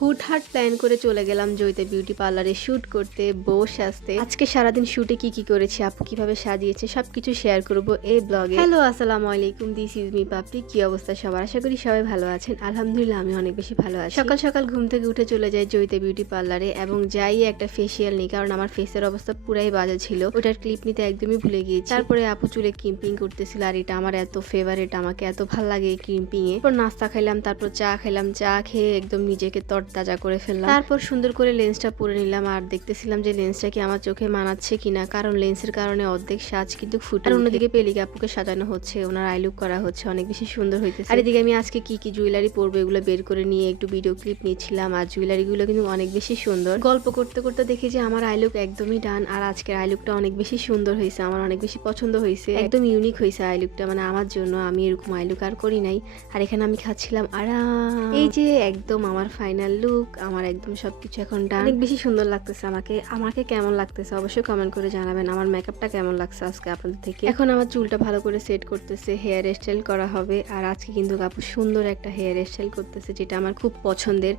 হুটহাট প্ল্যান করে চলে গেলাম জয়িতা বিউটি পার্লারে শুট করতে, বউ সাজতে। আজকে সারাদিন শুটে কি করেছি, আপু কিভাবে সাজিয়েছে সবকিছু শেয়ার করব এই ব্লগে। হ্যালো, আসসালামু আলাইকুম, দিস ইজ মি পাপড়ি। কি অবস্থা সবার? আশা করি সবাই ভালো আছেন। আলহামদুলিল্লাহ আমি অনেক বেশি ভালো আছি। সকাল সকাল ঘুম থেকে উঠে চলে যাই জয়িতা বিউটি পার্লারে এবং যাই একটা ফেসিয়াল নিই, কারণ আমার ফেসের অবস্থা পুরাই বাজে ছিল। ওটার ক্লিপ নিতে একদমই ভুলে গিয়েছি। তারপরে আপু চুলে ক্রিম্পিং করতেছিল, আর এটা আমার এত ফেভারিট, আমাকে এত ভাল লাগে এই ক্রিম্পিং এ। তারপর নাস্তা খাইলাম, তারপর চা খেলাম, চা খেয়ে একদম নিজেকে তরতাজা করে ফেললাম। তারপর সুন্দর করে লেন্সটা পরে নিলাম আর দেখতেছিলাম যে লেন্সটা কি আমার চোখে মানাচ্ছে কিনা, কারণ লেন্সের কারণে অর্ধেক সাজ কিন্তু ফুটে। আর অন্যদিকে পেলিকা আপুকে সাজানো হচ্ছে, ওনার আইলুক করা হচ্ছে, অনেক বেশি সুন্দর হইতেছে। আর এদিকে আমি আজকে কি জুয়েলারি পরবো এগুলো বের করে নিয়ে একটু ভিডিও ক্লিপ নিচ্ছিলাম। আর জুয়েলারি গুলো কিন্তু অনেক বেশি সুন্দর। গল্প করতে করতে দেখি যে আমার আইলুক একদমই ডান, আর আজকের আইলুকটা অনেক বেশি সুন্দর হয়েছে, আমার অনেক বেশি পছন্দ হয়েছে, একদম ইউনিক হয়েছে আইলুকটা, মানে আমার জন্য। আমি এরকম আইলুক আর করি নাই। আর এখানে আমি খাচ্ছিলাম আরাম। এই যে একদম আমার ফাইনাল লুক, আমার একদম সবকিছু এখন ডান। অনেক বেশি সুন্দর লাগতেছে আমাকে কেমন লাগতেছে অবশ্যই কমেন্ট করে জানাবেন। আমার মেকআপটা কেমন লাগছে আজকে আপনাদের থেকে। এখন আমার চুলটা ভালো করে সেট করতেছে, হেয়ার স্টাইল করা হবে। আর আজকে কিন্তু আপু সুন্দর একটা হেয়ার স্টাইল করতেছে, যেটা আমার খুব পছন্দের।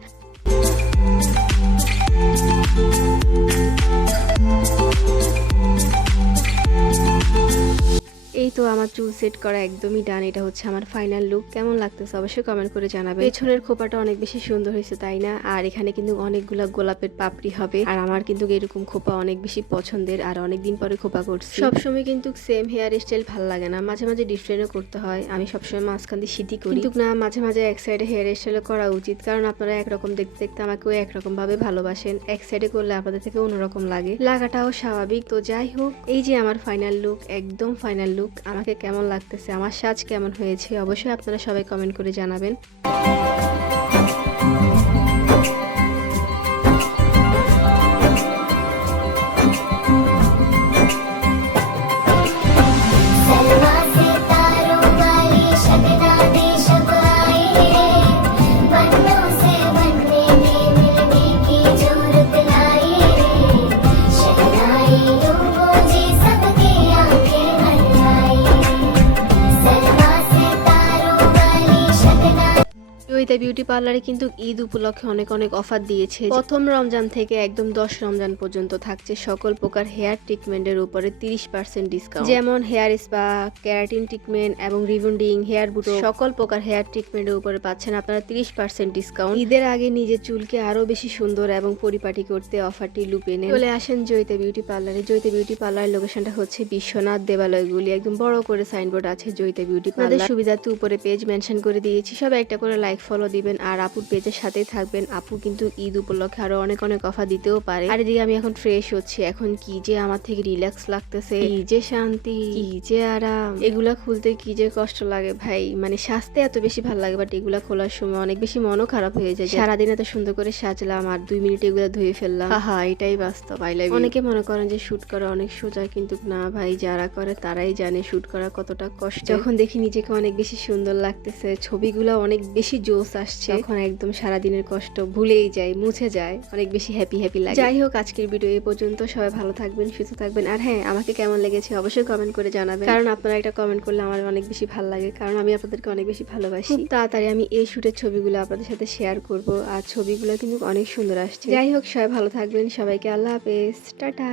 এই তো আমার চুল সেট করা একদমই ডান। এটা হচ্ছে আমার ফাইনাল লুক। কেমন লাগতেছে অবশ্যই কমেন্ট করে জানাবেন। পেছনের খোপাটা অনেক বেশি সুন্দর হয়েছে, তাই না? আর এখানে কিন্তু অনেকগুলো গোলাপের পাপড়ি হবে। আর আমার কিন্তু এরকম খোপা অনেক বেশি পছন্দের, আর অনেকদিন পরে খোপা করছি। সবসময় কিন্তু সেম হেয়ার স্টাইল ভালো লাগে না, মাঝে মাঝে ডিফারেন্টও করতে হয়। আমি সবসময় মাঝখান দিয়ে সিটি করি, কিন্তু না, মাঝে মাঝে এক সাইডে হেয়ার স্টাইল করা উচিত, কারণ আপনারা একরকম দেখতে দেখতে আমাকেও একরকম ভাবে ভালোবাসেন। এক সাইডে করলে আপনাদের থেকে অন্যরকম লাগে, লাগাটাও স্বাভাবিক। তো যাই হোক, এই যে আমার ফাইনাল লুক, একদম ফাইনাল লুক। আমাকে কেমন লাগতেছে, আমার সাজ কেমন হয়েছে অবশ্যই আপনারা সবাই কমেন্ট করে জানাবেন। জয়িতা বিউটি পার্লারে কিন্তু ঈদ উপলক্ষে অনেক অনেক অফার দিয়েছে। প্রথম রমজান থেকে একদম 10 রমজান পর্যন্ত থাকছে সকল প্রকার হেয়ার ট্রিটমেন্টের উপরে 30% ডিসকাউন্ট। যেমন হেয়ার স্পা, ক্যারাটিন ট্রিটমেন্ট এবং রিবন্ডিং, হেয়ার বুটো, সকল প্রকার হেয়ার ট্রিটমেন্টের উপরে পাচ্ছেন আপনারা 30% ডিসকাউন্ট। ঈদের আগে নিজের চুলকে আরো বেশি সুন্দর এবং পরিপাটি করতে অফারটি লুপে নেন। চলে আসেন জয়িতা বিউটি পার্লারে। জয়িতা বিউটি পার্লারের লোকেশনটা হচ্ছে বিশ্বনাথ দেবালয়গুলি, একদম বড় করে সাইনবোর্ড আছে জয়িতা বিউটি পার্লার। সুবিধার্থে উপরে পেজ মেনশন করে দিয়েছি, সবাই একটা করে লাইক ফলো দিবেন আর আপুর পেজের সাথেই থাকবেন। আপু কিন্তু ঈদ উপলক্ষে আরো অনেক অনেক অফার দিতেও পারে। আর এদিকে আমি এখন ফ্রেশ হচ্ছি, এখন কি যে আমার থেকে রিল্যাক্স লাগতেছে, কি যে শান্তি, কি যে আরাম। এগুলা খুলতে কি যে কষ্ট লাগে ভাই, মানে সাজতে এত বেশি ভালো লাগে, বাট এগুলা খোলার সময় অনেক বেশি মনও খারাপ হয়ে যায়। সারাদিন এত সুন্দর করে সাজলাম আর 2 মিনিটে এগুলা ধুয়ে ফেললাম। হ্যাঁ, এটাই বাস্তব। অনেকে মনে করেন যে শুট করা অনেক সোজা, কিন্তু না ভাই, যারা করে তারাই জানে শুট করা কতটা কষ্ট। যখন দেখি নিজেকে অনেক বেশি সুন্দর লাগতেছে, ছবিগুলো অনেক বেশি জোস আসছে, তখন একদম সারাদিনের কষ্ট ভুলেই যায়, মুছে যায়, অনেক বেশি হ্যাপি লাগে। যাই হোক, আজকের ভিডিও এই পর্যন্ত। সবাই ভালো থাকবেন, সুস্থ থাকবেন। আর হ্যাঁ, আমাকে কেমন লেগেছে অবশ্যই কমেন্ট করে জানাবেন, কারণ আপনারা একটা কমেন্ট করলে আমার অনেক বেশি ভালো লাগে, কারণ আমি আপনাদেরকে অনেক বেশি ভালোবাসি। খুব তাড়াতাড়ি আমি এই শুটের ছবিগুলো আপনাদের সাথে শেয়ার করব, আর ছবিগুলো কিন্তু অনেক সুন্দর আসছে। যাই হোক, সবাই ভালো থাকবেন, সবাইকে আল্লাহ হাফেজ, টাটা।